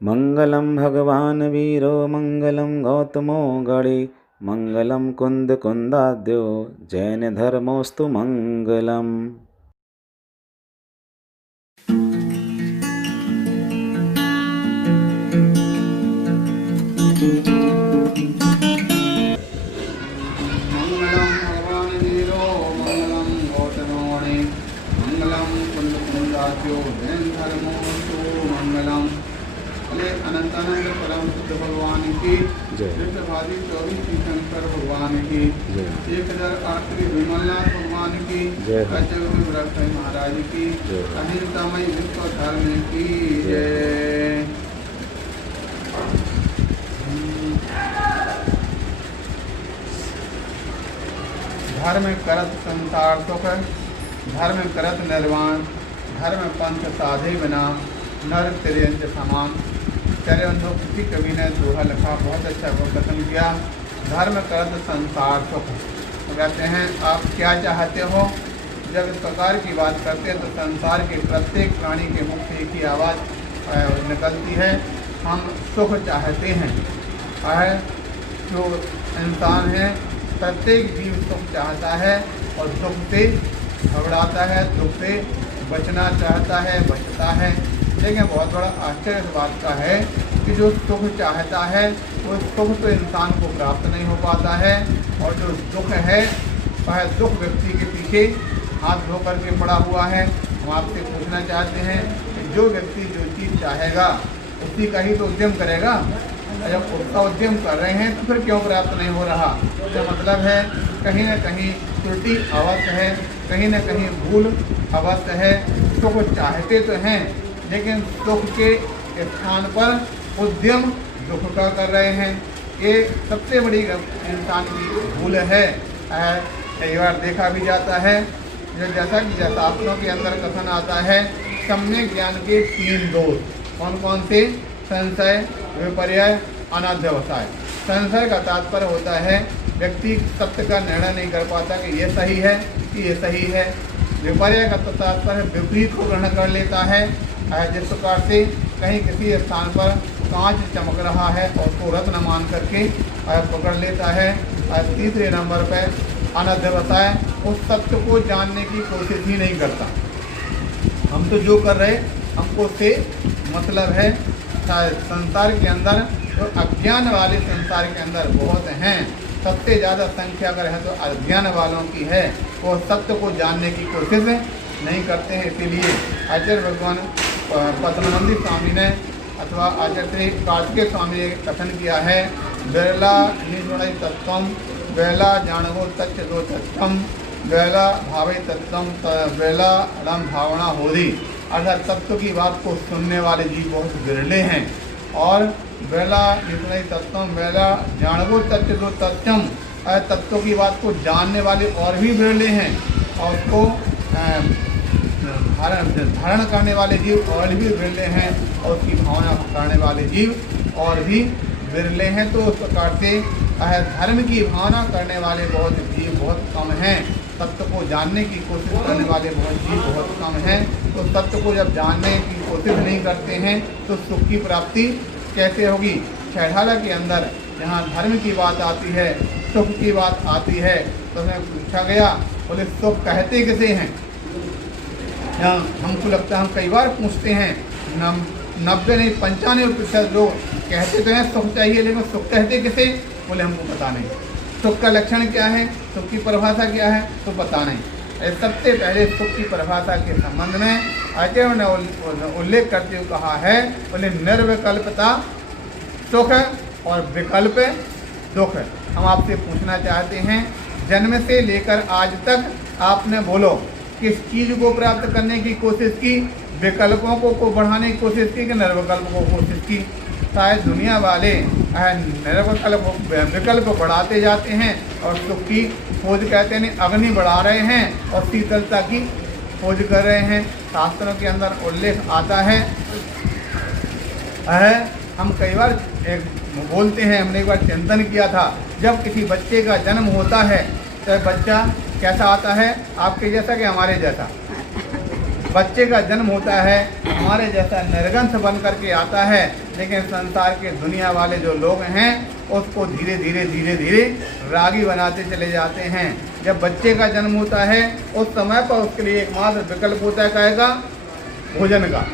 मंगलम भगवान वीरो मंगलम गौतमो गणे मंगलम कुंद कुंदाद्यो जैन धर्मोस्तु मंगलम। मंगलम भगवान वीरो मंगलम गौतमो गणे मंगलम कुंद कुंदाद्यो जैन धर्मोस्तु मंगलम। भले अनंतानंद परम शुद्ध भगवान की जय। विश्वभावी 24 तीर्थंकर भगवान की जय। 1008 विमलनाथ भगवान की जय। व्रत महाराज की जय। अहिंसामय विश्व धर्म की जय। धर्म करत संसार सुख धर्म करत निर्वाण धर्म पंथ साधे बिना नर तिरंज समान। किसी कवि ने दोहा लिखा, बहुत अच्छा वो कथन किया। धर्म करत संसार सुख, तो कहते हैं आप क्या चाहते हो। जब इस प्रकार की बात करते हैं तो संसार के प्रत्येक प्राणी के मुख से एक ही आवाज़ निकलती है, हम सुख चाहते हैं। जो इंसान है प्रत्येक जीव सुख चाहता है और दुख से घबराता है, दुख से बचना चाहता है, बचता है। लेकिन बहुत बड़ा आश्चर्य इस बात का है कि जो सुख चाहता है वो सुख तो इंसान को प्राप्त नहीं हो पाता है, और जो दुख है वह दुख व्यक्ति के पीछे हाथ धो करके पड़ा हुआ है। हम आपसे पूछना चाहते हैं कि जो व्यक्ति जो चीज़ चाहेगा उसी का ही तो उद्यम करेगा। जब उसका उद्यम कर रहे हैं तो फिर क्यों प्राप्त नहीं हो रहा। इसका मतलब है कहीं न कहीं त्रुटि अवश्य है, कहीं न कहीं भूल अवश्य है। सुख चाहते तो हैं लेकिन सुख के स्थान पर उद्यम दुख का कर रहे हैं। ये सबसे बड़ी इंसान की भूल है। कई बार देखा भी जाता है, जैसा कि शास्त्रों के अंदर कथन आता है, सम्यक ज्ञान के 3 दोष। कौन कौन से? संशय, विपर्य, अनाध्यवसाय। संशय का तात्पर्य होता है व्यक्ति सत्य का निर्णय नहीं कर पाता कि ये सही है कि ये सही है। विपर्य का तात्पर्य विपरीत को ग्रहण कर लेता है। जिस प्रकार से कहीं किसी स्थान पर कांच चमक रहा है और उसको रत्न मान करके पकड़ लेता है। तीसरे नंबर पर अनाध्यवसाय, उस सत्य को जानने की कोशिश ही नहीं करता। हम तो जो कर रहे हमको उससे मतलब है। संसार के अंदर जो अज्ञान वाले संसार के अंदर बहुत हैं, सबसे ज़्यादा संख्या अगर है तो अज्ञान वालों की है। वो सत्य को जानने की कोशिश नहीं करते हैं। इसीलिए आचार्य भगवान पद्मानंद स्वामी ने अथवा आचार्य श्री कार्तिकेय स्वामी ने कथन किया है, बेला निगुण तत्वम बेला जानवो तच्च दो तत्वम बेला भावे तत्वम बेला रम भावना होरी। अर्थात तत्व की बात को सुनने वाले जीव बहुत विरले हैं, और बेला निगुण तत्वम बेला जानवो तच्च दो तत्वम, तत्व की बात को जानने वाले और भी विरले हैं, और उसको धारण करने वाले जीव और भी विरले हैं, और उसकी भावना करने वाले जीव और भी विरले हैं। तो उस प्रकार से धर्म की भावना करने वाले जीव बहुत कम हैं। तत्व को जानने की कोशिश करने वाले जीव बहुत कम हैं। तो तत्व को जब जानने की कोशिश नहीं करते हैं तो सुख की प्राप्ति कैसे होगी। छेड़ाला के अंदर जहाँ धर्म की बात आती है, सुख की बात आती है, तो हमें पूछा गया, बोले सुख कहते किसे हैं। हमको लगता है हम कई बार पूछते हैं, 90 नहीं 95% लोग कहते तो हैं सुख चाहिए, लेकिन सुख कहते किसे, बोले हमको पता नहीं। सुख का लक्षण क्या है, सुख की परिभाषा क्या है, तो पता नहीं। सबसे पहले सुख की परिभाषा के संबंध में आचार्य ने उल्लेख करते हुए कहा है, बोले निर्विकल्पता सुख और विकल्प दुख। हम आपसे पूछना चाहते हैं, जन्म से लेकर आज तक आपने बोलो किस चीज़ को प्राप्त करने की कोशिश की, विकल्पों को बढ़ाने की कोशिश की कि निर्विकल्प को कोशिश की। शायद दुनिया वाले विकल्प बढ़ाते जाते हैं और सुख की खोज कहते हैं अग्नि बढ़ा रहे हैं और शीतलता की खोज कर रहे हैं। शास्त्रों के अंदर उल्लेख आता है। हम कई बार बोलते हैं, हमने एक बार चिंतन किया था, जब किसी बच्चे का जन्म होता है तो बच्चा कैसा आता है, आपके जैसा कि हमारे जैसा। बच्चे का जन्म होता है हमारे जैसा निर्गंथ बन करके आता है, लेकिन संसार के दुनिया वाले जो लोग हैं उसको धीरे धीरे रागी बनाते चले जाते हैं। जब बच्चे का जन्म होता है उस समय पर उसके लिए एकमात्र विकल्प होता है कहेगा भोजन का।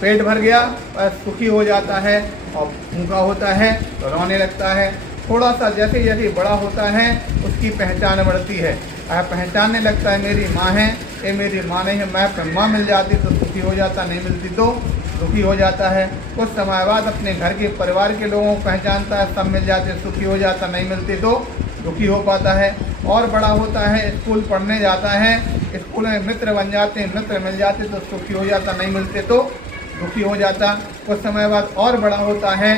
पेट भर गया और सुखी हो जाता है, और भूखा होता है तो रोने लगता है। थोड़ा सा जैसे जैसे बड़ा होता है उसकी पहचान बढ़ती है, पहचानने लगता है मेरी माँ है, ये मेरी माँ नहीं है। मैं माँ मिल जाती तो सुखी हो जाता, नहीं मिलती तो दुखी हो जाता है। कुछ समय बाद अपने घर के परिवार के लोगों को पहचानता है, सब मिल जाते सुखी हो जाता, नहीं मिलती तो दुखी हो पाता है। और बड़ा होता है, स्कूल पढ़ने जाता है, स्कूल में मित्र बन जाते हैं, मित्र मिल जाते तो सुखी हो जाता, नहीं मिलते तो दुखी हो जाता। कुछ समय बाद और बड़ा होता है,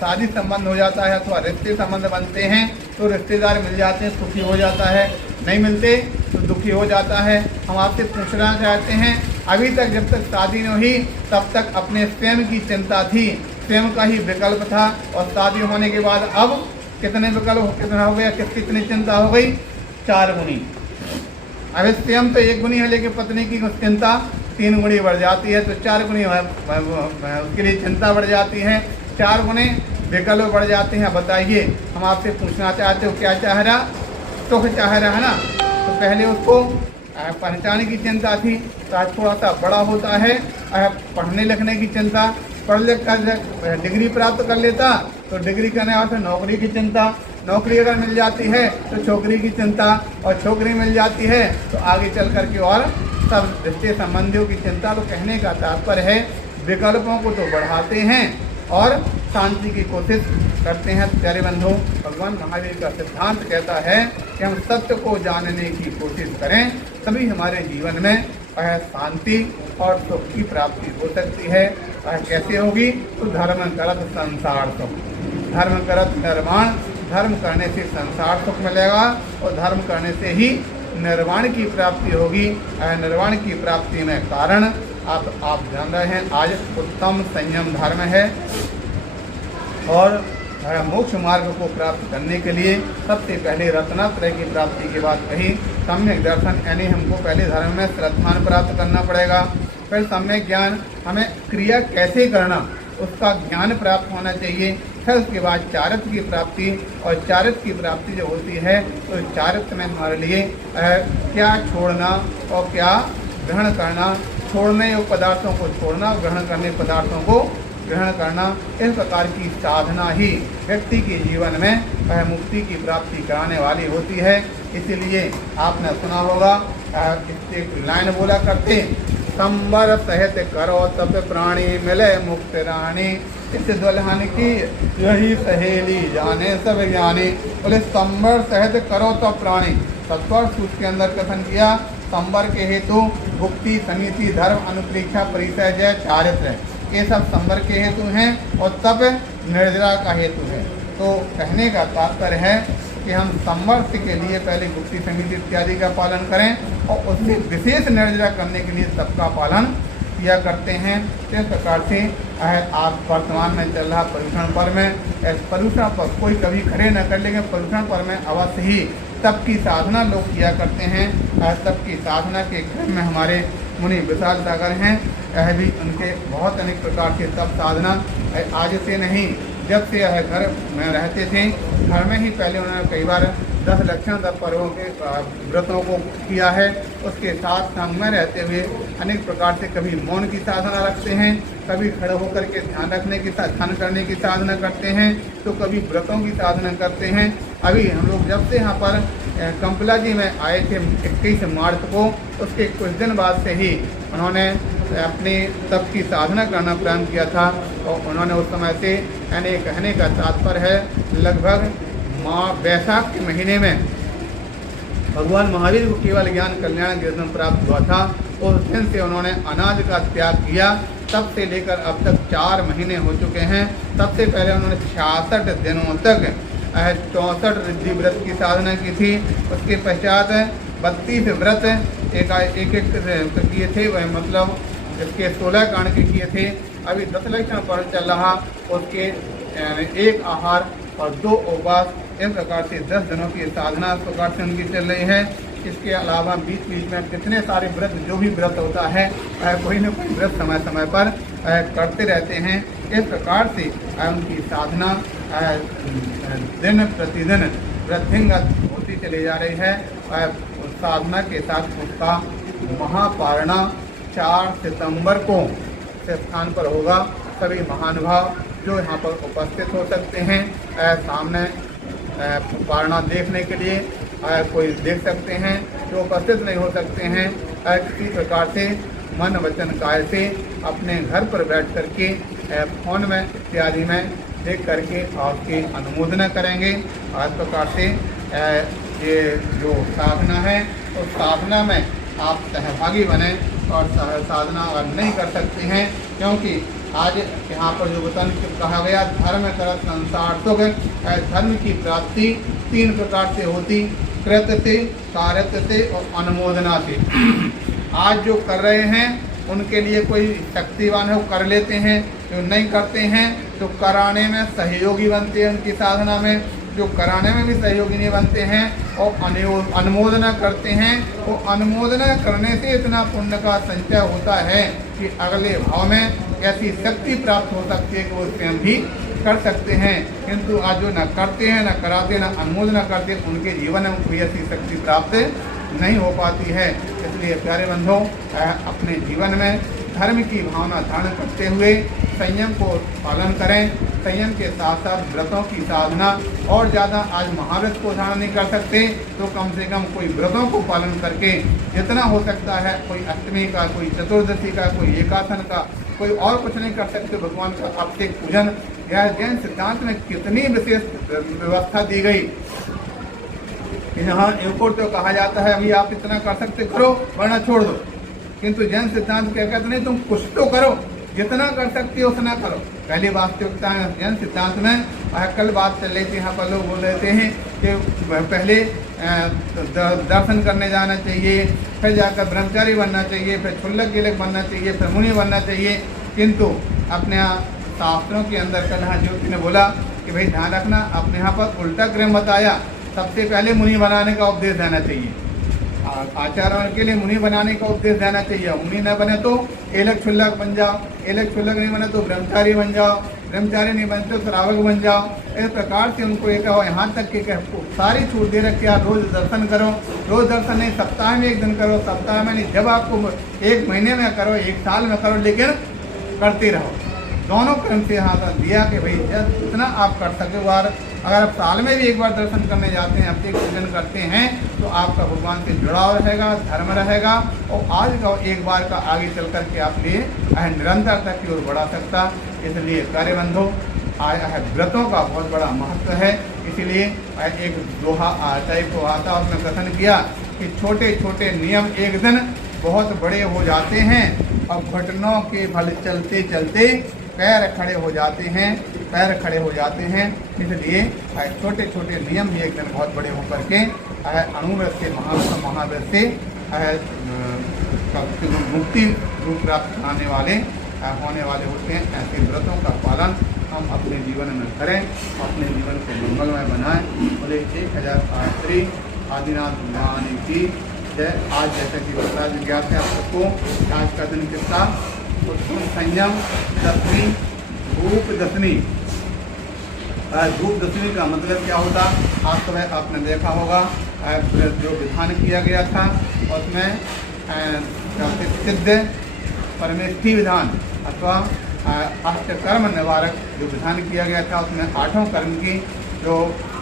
शादी संबंध हो जाता है अथवा रिश्ते संबंध बनते हैं तो रिश्तेदार मिल जाते हैं, सुखी हो जाता है, नहीं मिलते तो दुखी हो जाता है। हम आपसे पूछना चाहते हैं, अभी तक जब तक शादी नहीं हुई तब तक अपने स्वयं की चिंता थी, स्वयं का ही विकल्प था, और शादी होने के बाद अब कितने विकल्प, कितना हो गया, कितनी चिंता हो गई, 4 गुनी। अभी स्वयं तो 1 गुनी है, लेकिन पत्नी की चिंता 3 गुनी बढ़ जाती है, तो 4 गुनी उसके लिए चिंता बढ़ जाती है, 4 गुने विकल्प बढ़ जाते हैं। बताइए, हम आपसे पूछना चाहते हो क्या चाह रहा, सुख चाह रहा है ना। तो पहले उसको पहचान की चिंता थी, तो आज थोड़ा सा बड़ा होता है, पढ़ने लिखने की चिंता, पढ़ लिख कर डिग्री प्राप्त कर लेता तो डिग्री करने वाले नौकरी की चिंता, नौकरी अगर मिल जाती है तो छोकरी की चिंता, और छोकरी मिल जाती है तो आगे चल करके और सब रिश्ते संबंधियों की चिंता। तो कहने का तात्पर्य है विकल्पों को तो बढ़ाते हैं और शांति की कोशिश करते हैं। प्यारे बंधु, भगवान महावीर का सिद्धांत कहता है कि हम सत्य को जानने की कोशिश करें, तभी हमारे जीवन में शांति और सुख की प्राप्ति हो सकती है। कैसे होगी, तो धर्म करत संसार सुख, धर्म करत निर्माण, धर्म करने से संसार सुख मिलेगा और धर्म करने से ही निर्वाण की प्राप्ति होगी। निर्वाण की प्राप्ति में कारण आप जान रहे हैं, आज उत्तम संयम धर्म है, और मोक्ष मार्ग को प्राप्त करने के लिए सबसे पहले रत्नात्रय की प्राप्ति के बाद कहीं सम्यक दर्शन, यानी हमको पहले धर्म में श्रद्धान प्राप्त करना पड़ेगा, फिर सम्यक ज्ञान, हमें क्रिया कैसे करना उसका ज्ञान प्राप्त होना चाहिए, फिर उसके बाद चारित्र की प्राप्ति, और चारित्र की प्राप्ति जो होती है तो चारित्र में हमारे लिए क्या छोड़ना और क्या ग्रहण करना, छोड़ने योग्य पदार्थों को छोड़ना, ग्रहण करने पदार्थों को ग्रहण करना, इस प्रकार की साधना ही व्यक्ति के जीवन में मुक्ति की प्राप्ति कराने वाली होती है। इसीलिए आपने सुना होगा, एक लाइन बोला करते, संबर सहित करो तब प्राणी मिले मुक्त रानी, इस दुल्हन की यही सहेली जाने सब ज्ञानी। बोले संबर सहित करो तब प्राणी, सत्वर सूत्र के अंदर कथन किया, संबर के हेतु भुक्ति, समिति, धर्म, अनुप्रेक्षा, परिचय, जय, चारित्र, ये सब संबर के हेतु हैं, और तब निर्जरा का हेतु है। तो कहने का तात्पर्य है कि हम संवर्ष के लिए पहले भुक्ति, समिति इत्यादि का पालन करें, और उससे विशेष निर्जरा करने के लिए सबका पालन किया करते हैं। इस प्रकार से आप वर्तमान में चल रहा पर्यूषण पर्व में, पर्यूषण पर कोई कभी खड़े न कर, लेकिन पर्यूषण पर्व में अवश्य ही तप की साधना लोग किया करते हैं। तप की साधना के क्रम में हमारे मुनि विशाल सागर हैं, यह भी उनके बहुत अनेक प्रकार के तप साधना आज से नहीं, जब से यह घर में रहते थे, घर में ही पहले उन्होंने कई बार 10 लक्षण 10 पर्वों के व्रतों को किया है। उसके साथ संग में रहते हुए अनेक प्रकार से कभी मौन की साधना रखते हैं, कभी खड़े होकर के ध्यान रखने की ध्यान करने की साधना करते हैं, तो कभी व्रतों की साधना करते हैं। अभी हम लोग जब से यहाँ पर कंपला जी में आए थे 21 मार्च को, उसके कुछ दिन बाद से ही उन्होंने अपनी तप की साधना करना प्रारंभ किया था, और उन्होंने उस समय से, यानी कहने का तात्पर्य है लगभग वैशाख के महीने में भगवान महावीर को केवल ज्ञान कल्याण के दिन प्राप्त हुआ था। उस दिन से उन्होंने अनाज का त्याग किया, तब से लेकर अब तक 4 महीने हो चुके हैं। सबसे पहले उन्होंने 66 दिनों तक 64 रिद्धि व्रत की साधना की थी। उसके पश्चात 32 व्रत एक किए थे, वह मतलब इसके 16 कांड के किए थे। अभी 10 लक्षण पर चल रहा, उसके 1 आहार और 2 उपवास, इस प्रकार से 10 दिनों की साधना इस प्रकार से उनकी चल रही है। इसके अलावा बीच बीच में कितने सारे व्रत, जो भी व्रत होता है कोई न कोई व्रत समय समय पर करते रहते हैं। इस प्रकार से उनकी साधना दिन प्रतिदिन वृद्धिंगत होती चली जा रही है। साधना के साथ उसका महापारणा 4 सितंबर को इस स्थान पर होगा। सभी महानुभाव जो यहाँ पर उपस्थित हो सकते हैं, सामने पारणा देखने के लिए कोई देख सकते हैं, जो उपस्थित नहीं हो सकते हैं किसी प्रकार से मन वचन काय से अपने घर पर बैठ करके फोन में इत्यादि में देख करके आपकी अनुमोदना करेंगे। इस प्रकार से ये जो साधना है उस साधना में आप सहभागी बने और साधना अगर नहीं कर सकते हैं, क्योंकि आज यहाँ पर जो वचन कहा गया धर्म करत संसार सुख, धर्म की प्राप्ति 3 प्रकार से होती, कृत से, कारत से और अनुमोदना से। आज जो कर रहे हैं उनके लिए कोई शक्तिवान है वो कर लेते हैं, जो नहीं करते हैं तो कराने में सहयोगी बनते हैं उनकी साधना में, जो कराने में भी सहयोगी नहीं बनते हैं और अनुमोदना करते हैं। वो अनुमोदना करने से इतना पुण्य का संचय होता है कि अगले भाव में ऐसी शक्ति प्राप्त हो सकती है कि वो स्वयं भी कर सकते हैं। किंतु आज जो न करते हैं, न कराते, न अनुमोदना करते, उनके जीवन में कोई ऐसी शक्ति प्राप्त नहीं हो पाती है। इसलिए प्यारे बंधुओं, अपने जीवन में धर्म की भावना धारण करते हुए संयम को पालन करें। संयम के साथ साथ व्रतों की साधना, और ज़्यादा आज महाव्रत को धारण नहीं कर सकते तो कम से कम कोई व्रतों को पालन करके जितना हो सकता है, कोई अष्टमी का, कोई चतुर्दशी का, कोई एकादश का, कोई और कुछ नहीं कर सकते, भगवान का अभिषेक पूजन। यह जैन सिद्धांत में कितनी विशेष व्यवस्था दी गई। यहाँ एक और तो कहा जाता है अभी आप इतना कर सकते करो वरना छोड़ दो, किंतु जैन सिद्धांत क्या कहते नहीं, तुम कुछ तो करो, जितना कर सकते हो उतना करो। पहली वास्तविकता है जैन सिद्धांत में। कल बात चल रही थी, यहाँ पर लोग बोल रहे थे हैं कि पहले दर्शन करने जाना चाहिए, फिर जाकर ब्रह्मचारी बनना चाहिए, फिर क्षुल्लक गिलक बनना चाहिए, फिर मुनि बनना चाहिए। किंतु अपने शास्त्रों के अंदर कल यहाँ ज्योति ने बोला कि भाई ध्यान रखना, अपने यहाँ पर उल्टा क्रम बताया। सबसे पहले मुनि बनाने का उपदेश देना चाहिए, आचार्यों के लिए मुनि बनाने का उपदेश देना चाहिए। मुनि न बने तो एलक क्षुल्लक बन जाओ, एलक क्षुल्लक नहीं बने तो ब्रह्मचारी बन जाओ, ब्रह्मचारी नहीं बनते तो श्रावक बन जाओ। इस प्रकार से उनको एक यहाँ तक कि सारी छूट दे रखी, आप रोज दर्शन करो, रोज दर्शन नहीं, सप्ताह में 1 दिन करो, सप्ताह में नहीं, जब आपको 1 महीने में करो, 1 साल में करो, लेकिन करते रहो। दोनों क्रम से हाथ दिया कि भाई जितना आप कर सके बार, अगर आप साल में भी 1 बार दर्शन करने जाते हैं, हफ्ते पूजन करते हैं, तो आपका भगवान से जुड़ाव रहेगा, धर्म रहेगा, और आज का 1 बार का आगे चल कर के आप लिए निरंतरता की ओर बढ़ा सकता। इसलिए प्यारे बंधु, व्रतों का बहुत बड़ा महत्व है। इसीलिए एक दोहा टाइप को आता, उसमें कथन किया कि छोटे छोटे नियम एक दिन बहुत बड़े हो जाते हैं, और घुटनों के बल चलते चलते पैर खड़े हो जाते हैं, पैर खड़े हो जाते हैं। इसलिए छोटे छोटे नियम भी एक दिन बहुत बड़े होकर के अणुव्रत से महाव्रत से मुक्ति रूप प्राप्त कराने वाले होने वाले होते हैं। ऐसे व्रतों का पालन हम अपने जीवन में करें, अपने जीवन को मंगलमय बनाएं। बोले 1000 श्री आदिनाथ भगवान की जय। आज जैसे कि बता गया था आप सबको, आज का दिन कितना संयम दशमी, धूप दशमी। धूप दशमी का मतलब क्या होता, आज सुबह आपने देखा होगा जो विधान किया गया था उसमें सिद्ध परमेष्ठी विधान अथवा अष्टकर्म निवारक जो विधान किया गया था, उसमें 8 कर्म की जो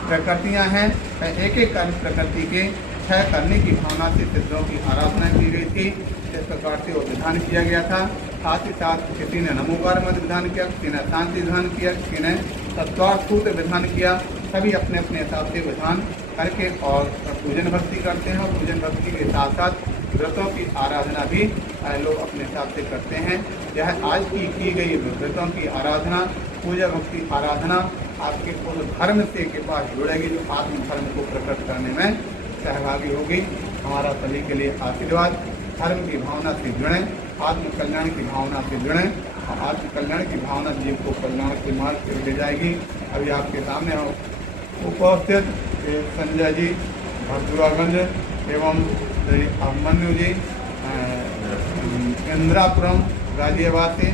प्रकृतियां हैं, एक एक कर्म प्रकृति के 6 करने की भावना से सिद्धों की आराधना की गई थी। इस प्रकार से वो विधान किया गया था। साथ ही साथ किसी ने नमोकार मत विधान किया, किसी ने शांति विधान किया, किसी ने तत्वार्थ सूत्र विधान किया। सभी अपने अपने हिसाब से विधान करके और पूजन भक्ति करते हैं, और पूजन भक्ति के साथ साथ व्रतों की आराधना भी लोग अपने हिसाब से करते हैं। यह आज की गई व्रतों की आराधना, पूजा भक्ति आराधना आपके उस धर्म से के पास जुड़ेगी जो आत्म धर्म को प्रकट करने में सहभागी होगी। हमारा सभी के लिए आशीर्वाद। धर्म की भावना से जुड़ें, आत्म कल्याण की भावना से जुड़ें, और आत्म कल्याण की भावना जीव को कल्याण के मार्ग पर ले जाएगी। अभी आपके सामने उपस्थित संजय जी भरदुरागंज एवं श्री अभिमन्यु जी इंदिरापुरम गाजियाबाद से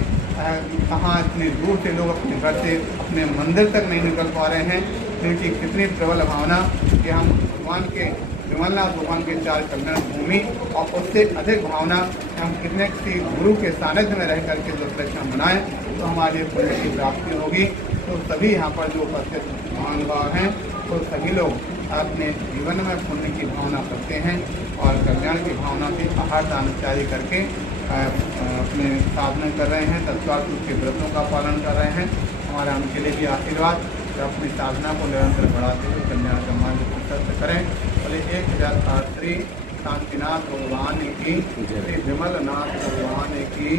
कहाँ इतनी दूर से लोग अपने घर से अपने मंदिर तक नहीं निकल पा रहे हैं, क्योंकि कितनी प्रबल भावना कि हम भगवान के विमलनाथ भगवान के चार कल्याण भूमि और उससे अधिक भावना हम कितने किसी गुरु के सानिध्य में रह करके जो दर्शन मनाएं तो हमारे पुण्य की प्राप्ति होगी। तो सभी यहाँ पर जो उपस्थित महानुभाव हैं तो सभी लोग अपने जीवन में पुण्य की भावना करते हैं और कल्याण की भावना से आहार दान इत्यादि करके अपने साधना कर रहे हैं, तत्काल उसके व्रतों का पालन कर रहे हैं। हमारा उनके लिए भी आशीर्वाद तो अपनी साधना को निरंतर बढ़ाते हुए कल्याण का मार्ग प्रशस्त करें। बोले 1008 श्री शांतिनाथ भगवान की, श्री विमलनाथ भगवान की,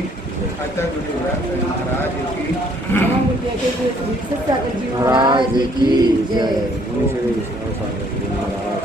अतः गुरु महाराज की, महाराज की जय। श्री विष्णु सागर जी महाराज